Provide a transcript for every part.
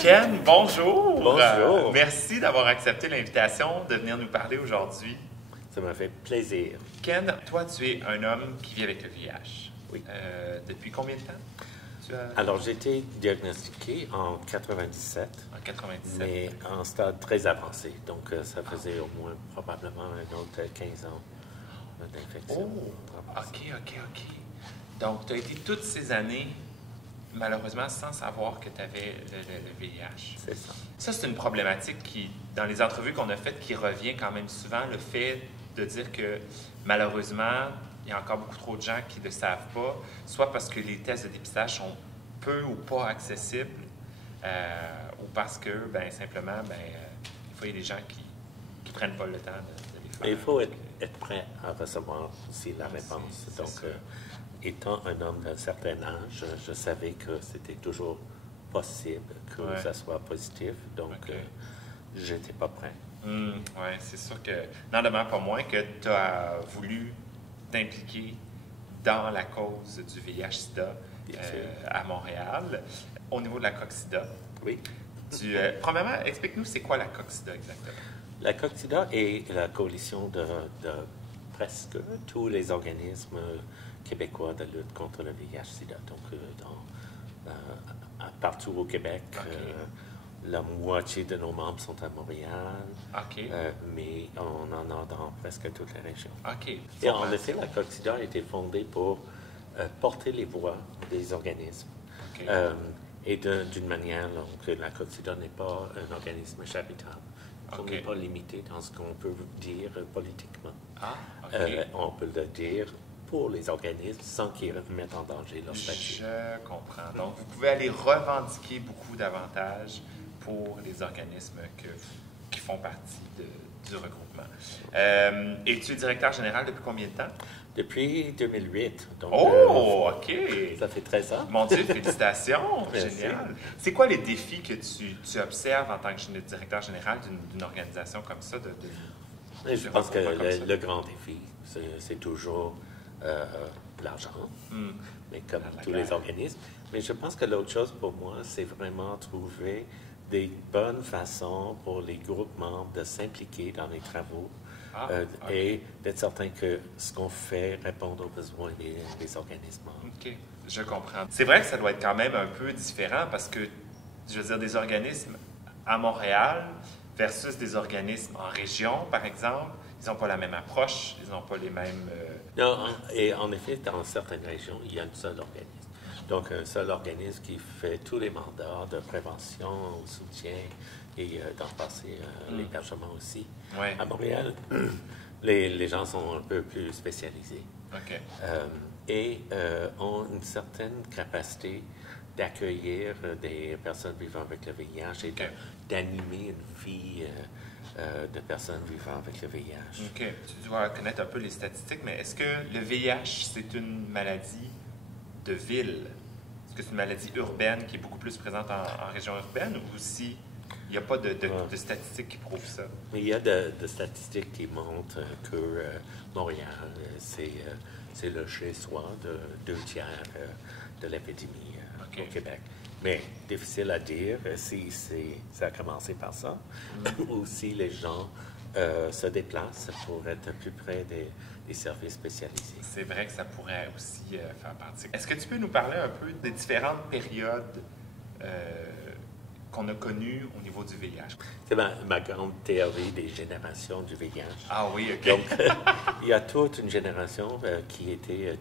Ken, bonjour! Bonjour! Merci d'avoir accepté l'invitation de venir nous parler aujourd'hui. Ça m'a fait plaisir. Ken, toi, tu es un homme qui vit avec le VIH. Oui. Depuis combien de temps? Alors, j'ai été diagnostiqué en 97, En 97. mais en stade très avancé. Donc, ça faisait au moins probablement un autre 15 ans d'infection. Oh! OK. Donc, tu as été toutes ces années, malheureusement, sans savoir que tu avais le VIH. C'est ça. Ça, c'est une problématique qui, dans les entrevues qu'on a faites, qui revient quand même souvent, le fait de dire que, malheureusement, il y a encore beaucoup trop de gens qui ne le savent pas, soit parce que les tests de dépistage sont peu ou pas accessibles, ou parce que, simplement, des fois, il y a des gens qui ne prennent pas le temps de les faire. Mais il faut être prêt à recevoir aussi la réponse. C'est Donc, ça. étant un homme d'un certain âge, je savais que c'était toujours possible que Ouais. ça soit positif. Donc, OK. j'étais pas prêt. Oui, c'est sûr que, n'en demeure pas moins que tu as voulu t'impliquer dans la cause du VIH-Sida Bien sûr. à Montréal. Au niveau de la coque-sida, Oui. premièrement, explique-nous c'est quoi la coque-sida exactement? La COCSIDA est la coalition de presque tous les organismes québécois de lutte contre le VIH-Sida. Donc, partout au Québec, OK. la moitié de nos membres sont à Montréal, OK. mais on en a dans presque toutes les régions. OK. Et en effet, la COCSIDA a été fondée pour porter les voix des organismes. OK. Et d'une manière, donc, la COCSIDA n'est pas un organisme charitable. On OK. n'est pas limité dans ce qu'on peut dire politiquement. Ah, OK. On peut le dire pour les organismes sans qu'ils mettent en danger leur statut. Je comprends. Donc, vous pouvez aller revendiquer beaucoup d'avantages pour les organismes qui font partie du regroupement. Et tu es directeur général depuis combien de temps? Depuis 2008. Donc, Oh, OK! ça fait 13 ans. Mon Dieu, félicitations! Merci. Génial! C'est quoi les défis que tu observes en tant que directeur général d'une organisation comme ça? Et je pense que regroupement comme ça? le grand défi, c'est toujours l'argent, Hmm. mais comme La tous guerre. les organismes. Mais je pense que l'autre chose pour moi, c'est vraiment trouver des bonnes façons pour les groupes membres de s'impliquer dans les travaux OK. et d'être certain que ce qu'on fait réponde aux besoins des organismes membres. OK, je comprends. C'est vrai que ça doit être quand même un peu différent parce que, je veux dire, des organismes à Montréal versus des organismes en région, par exemple, ils n'ont pas la même approche, ils n'ont pas les mêmes... Non, et en effet, dans certaines régions, il y a un seul organisme. Donc, un seul organisme qui fait tous les mandats de prévention, soutien et d'en passer l'hébergement aussi. Ouais. À Montréal, les gens sont un peu plus spécialisés OK. et ont une certaine capacité d'accueillir des personnes vivant avec le VIH et OK. d'animer une vie de personnes vivant avec le VIH. OK. Tu dois connaître un peu les statistiques, mais est-ce que le VIH, c'est une maladie de ville? Est-ce que c'est une maladie urbaine qui est beaucoup plus présente en région urbaine ou si il n'y a pas de statistiques qui prouvent ça? Mais il y a de statistiques qui montrent que Montréal, c'est le chez-soi de 2 tiers de l'épidémie OK. au Québec. Mais difficile à dire si ça a commencé par ça ou si les gens se déplacent pour être plus près des services spécialisés. C'est vrai que ça pourrait aussi faire partie. Est-ce que tu peux nous parler un peu des différentes périodes qu'on a connues au niveau du VIH? C'est ma grande théorie des générations du VIH. Ah oui, OK. Donc, il y a toute une génération qui était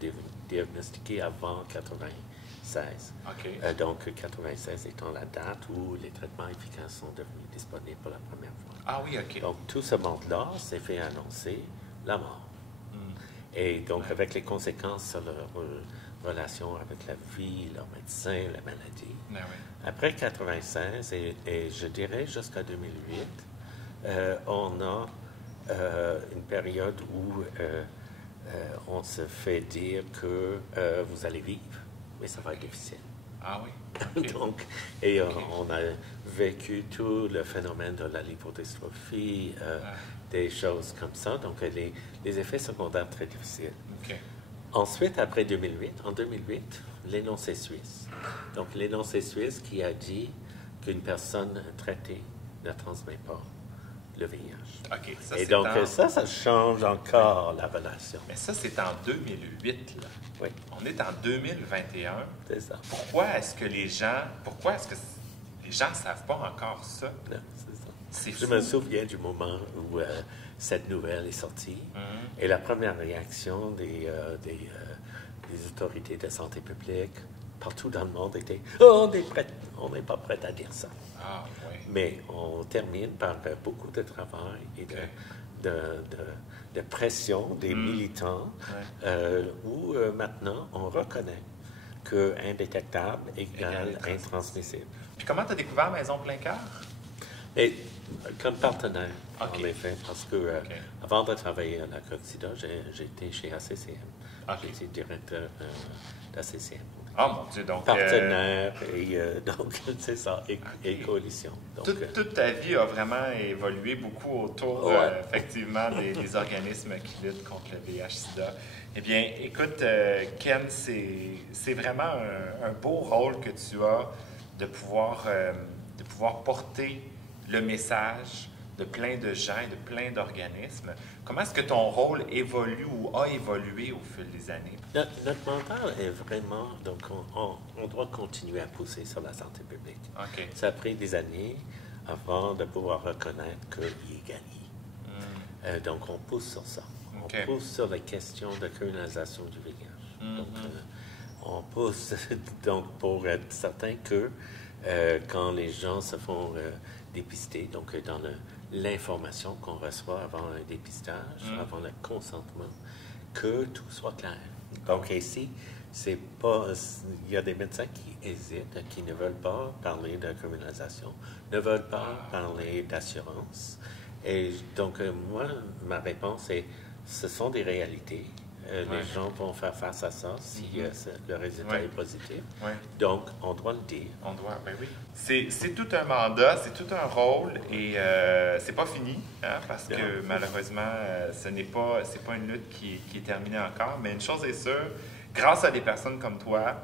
diagnostiquée avant 96. OK. Donc, 96 étant la date où les traitements efficaces sont devenus disponibles pour la première fois. Ah oui, OK. Donc, tout ce monde-là s'est fait annoncer la mort. Et donc, Ouais. avec les conséquences sur leur relation avec la vie, leur médecin, la maladie. Ben oui. Après 96 et je dirais jusqu'à 2008, on a une période où on se fait dire que vous allez vivre, mais ça va être difficile. Ah oui. OK. Donc, on a vécu tout le phénomène de la lipodystrophie, des choses comme ça. Donc, les effets secondaires très difficiles. OK. Ensuite, après 2008, en 2008, l'énoncé suisse. Donc, l'énoncé suisse qui a dit qu'une personne traitée ne transmet pas le VIH. OK, ça, Et c'est donc, ça change encore la relation. Mais ça, c'est en 2008, là. Oui. On est en 2021. C'est ça. Pourquoi est-ce que les gens ne savent pas encore ça? Non, c'est ça. C'est Je fou. me souviens du moment où cette nouvelle est sortie et la première réaction des autorités de santé publique partout dans le monde était « Oh, on n'est pas prêt à dire ça ». Ah, oui. Mais on termine par beaucoup de travail et de pression des militants où maintenant on reconnaît que indétectable égale intransmissible. Puis comment tu as découvert Maison Plein Cœur? Et comme partenaire, OK. en effet, parce que avant de travailler à la Coxida, j'étais chez ACCM. OK. J'étais directeur d'ACCM. Ah, mon Dieu, donc... Partenaire, et donc, c'est ça, et coalition. Donc, toute ta vie a vraiment évolué beaucoup autour, effectivement, des organismes qui luttent contre le VIH-Sida. Eh bien, écoute, Ken, c'est vraiment un beau rôle que tu as de pouvoir porter le message de plein de gens et de plein d'organismes. Comment est-ce que ton rôle évolue ou a évolué au fil des années? Notre mental est vraiment... Donc, on doit continuer à pousser sur la santé publique. OK. Ça a pris des années avant de pouvoir reconnaître qu'il est gagné. Donc, on pousse sur ça. OK. On pousse sur la question de criminalisation du VIH. Donc, on pousse donc pour être certain que quand les gens se font dépister, donc dans l'information qu'on reçoit avant un dépistage, avant le consentement, que tout soit clair. Donc ici, c'est pas... Il y a des médecins qui hésitent, qui ne veulent pas parler de criminalisation, ne veulent pas parler d'assurance. Et donc, moi, ma réponse est, ce sont des réalités. Les gens vont faire face à ça si le résultat est positif. Donc, on doit le dire. On doit, ben oui. C'est tout un mandat, c'est tout un rôle et c'est pas fini, hein, parce que malheureusement, c'est pas une lutte qui est terminée encore. Mais une chose est sûre, grâce à des personnes comme toi,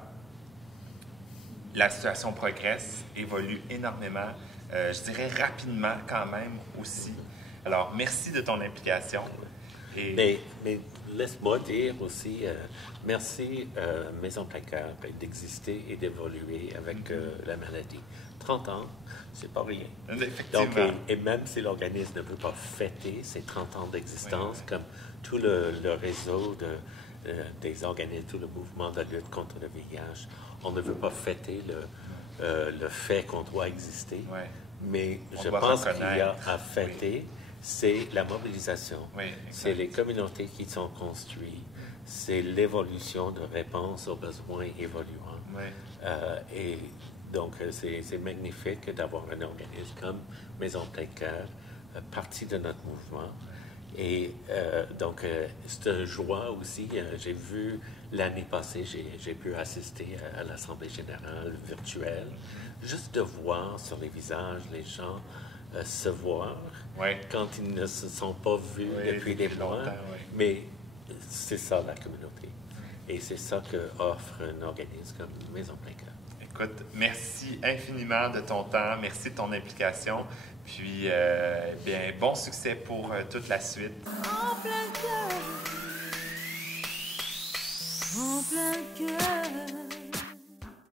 la situation progresse, évolue énormément, je dirais rapidement quand même aussi. Alors, merci de ton implication. Mais laisse-moi dire aussi, merci Maison Plein Cœur d'exister et d'évoluer avec la maladie. 30 ans, c'est pas rien. Effectivement. Donc, et même si l'organisme ne veut pas fêter ses 30 ans d'existence, comme tout le réseau des organismes, tout le mouvement de lutte contre le VIH, on ne veut pas fêter le fait qu'on doit exister. Mais je pense qu'il y a à fêter. C'est la mobilisation, c'est les communautés qui sont construites, c'est l'évolution de réponses aux besoins évoluants. Et donc, c'est magnifique d'avoir un organisme comme Maison Plein Cœur, partie de notre mouvement. Et donc, c'est une joie aussi. J'ai vu l'année passée, j'ai pu assister à l'Assemblée générale virtuelle, juste de voir sur les visages les gens se voir quand ils ne se sont pas vus depuis des mois. Mais c'est ça la communauté. Et c'est ça qu'offre un organisme comme Maison Plein Cœur. Écoute, merci infiniment de ton temps, merci de ton implication. Puis, bien, bon succès pour toute la suite. En plein cœur, en plein cœur.